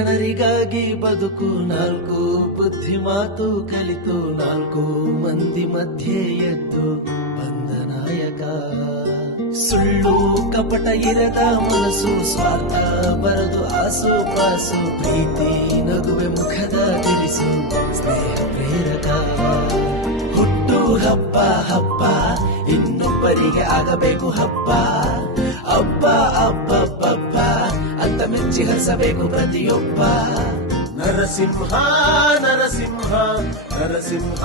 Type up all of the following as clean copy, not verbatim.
ಜನರಿಗಾಗಿ ಬದುಕು ನಾಲ್ಕು ಬುದ್ಧಿ ಮಾತು ಕಲಿತು ನಾಲ್ಕು ಮಂದಿ ಮಧ್ಯೆ ಎದ್ದು ಬಂದ ನಾಯಕ. ಸುಳ್ಳು ಕಪಟ ಇರದ ಮನಸ್ಸು ಸ್ವಾರ್ಥ ಬರದು ಆಸು ಪಾಸು ಪ್ರೀತಿ ನಗುವೆ ಮುಖದ ತಿರಿಸು ಸ್ನೇಹ ಪ್ರೇರಕ. ಹುಟ್ಟು ಹಬ್ಬ ಹಬ್ಬ ಇನ್ನೊಬ್ಬರಿಗೆ ಆಗಬೇಕು ಹಬ್ಬ ಹಬ್ಬ ಹಬ್ಬ ಅಂತ ಮೆಚ್ಚಿ ಹರಿಸಬೇಕು ಪ್ರತಿಯೊಬ್ಬ. ನರಸಿಂಹ ನರಸಿಂಹ ನರಸಿಂಹ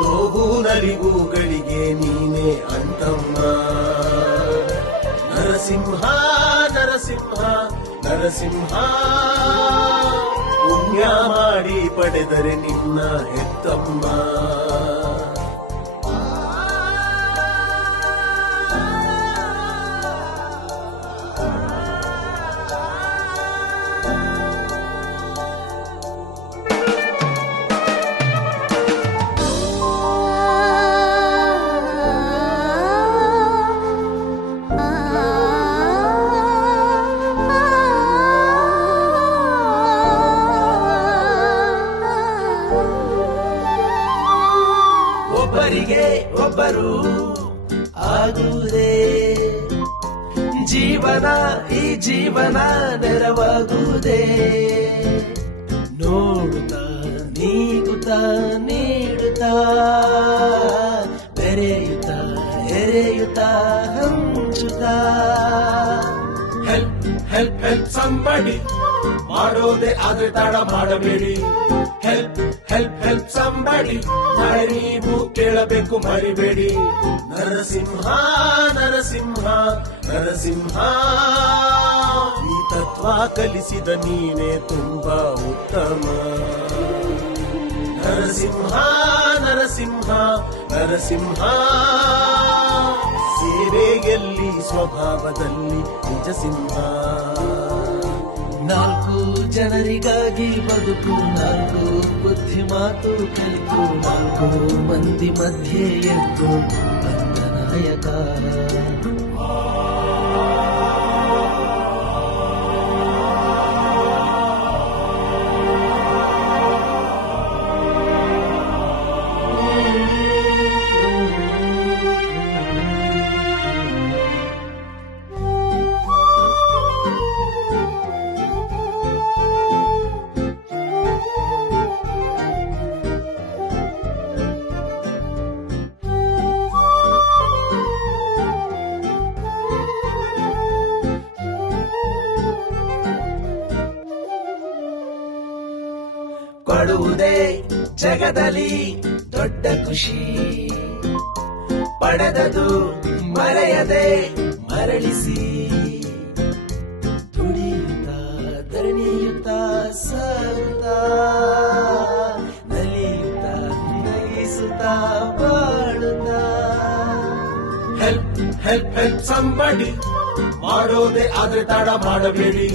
ನೋವು ನಲಿವುಗಳಿಗೆ ನೀನೇ ಅಂತಮ್ಮ. ನರಸಿಂಹ ನರಸಿಂಹ ನರಸಿಂಹ ಪುಣ್ಯ ಮಾಡಿ ಪಡೆದರೆ ನಿನ್ನ ಹೆತ್ತಮ್ಮ. ಒಬ್ಬರಿಗೆ ಒಬ್ಬರು ಆಗುವುದೇ ಜೀವನ, ಈ ಜೀವನ ನೆರವಾಗುವುದೇ. ನೋಡುತ್ತಾ ನೀಗುತ್ತಾ ನೀಡುತ್ತಾ ಬೆರೆಯುತ್ತಾ ಎರೆಯುತ್ತಾ ಹಂಚುತ್ತಾ. ಹೆಲ್ಪ್ ಹೆಲ್ಪ್ ಹೆಲ್ಪ್ ಸಂಬಡಿ ಮಾಡೋದೇ ಆದ್ರೆ ತಡ ಮಾಡಬೇಡಿ. ಹೆಲ್ಪ್ ಹೆಲ್ಪ್ ಹೆಲ್ಪ್ ಸಂಬಡಿ ನಾಳೆ ನೀವು ಕೇಳಬೇಕು ಮರಿಬೇಡಿ. ನರಸಿಂಹ ನರಸಿಂಹ ನರಸಿಂಹ ಈ ತತ್ವ ಕಲಿಸಿದ ನೀನೇ ತುಂಬಾ ಉತ್ತಮ. ನರಸಿಂಹ ನರಸಿಂಹ ನರಸಿಂಹ ಸೇವೆಯಲ್ಲಿ ಸ್ವಭಾವದಲ್ಲಿ ನಿಜ ಸಿಂಹ. ನಾಲ್ಕು ಜನರಿಗಾಗಿ ಬದುಕು ನಾಲ್ಕು ಬುದ್ಧಿ ಮಾತು ಕಲಿತು ನಾಲ್ಕು ಮಂದಿ ಮಧ್ಯೆ ಎದ್ದು ಬಂದ ನಾಯಕ. ಕೊಡುವುದೇ ಜಗದಲ್ಲಿ ದೊಡ್ಡ ಖುಷಿ, ಪಡೆದದು ಮರೆಯದೆ ಮರಳಿಸಿ. ದುಡಿಯುತ್ತಾ ದಣಿಯುತ್ತಾ ಸಾಗುತ್ತಾ ನಲಿಯುತ್ತಾ ನಗಿಸುತ್ತಾ ಬಾಳುತ್ತಾ. ಹೆಲ್ಪ್ ಹೆಲ್ಪ್ ಹೆಲ್ಪ್ ಸಂಬಡಿ ಮಾಡೋದೇ ಆದ್ರೆ ತಡ ಮಾಡಬೇಡಿ.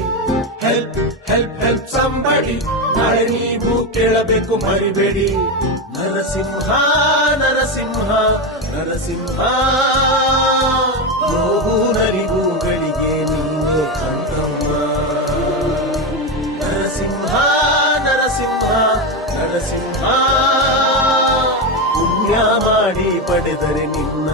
ಹೆಲ್ಪ್ ಹೆಲ್ಪ್ ಹೆಲ್ಪ್ ಸಂಬಡಿ ನಾಳೆ ನೀವು ಕೇಳಬೇಕು ಮರಿಬೇಡಿ. ನರಸಿಂಹ ನರಸಿಂಹ ನರಸಿಂಹ ನೋವು ನಲಿವುಗಳಿಗೆ ನೀನೇ ಅಂತಮ್ಮ. ನರಸಿಂಹ ನರಸಿಂಹ ನರಸಿಂಹ ಪುಣ್ಯ ಮಾಡಿ ಪಡೆದರೆ ನಿನ್ನ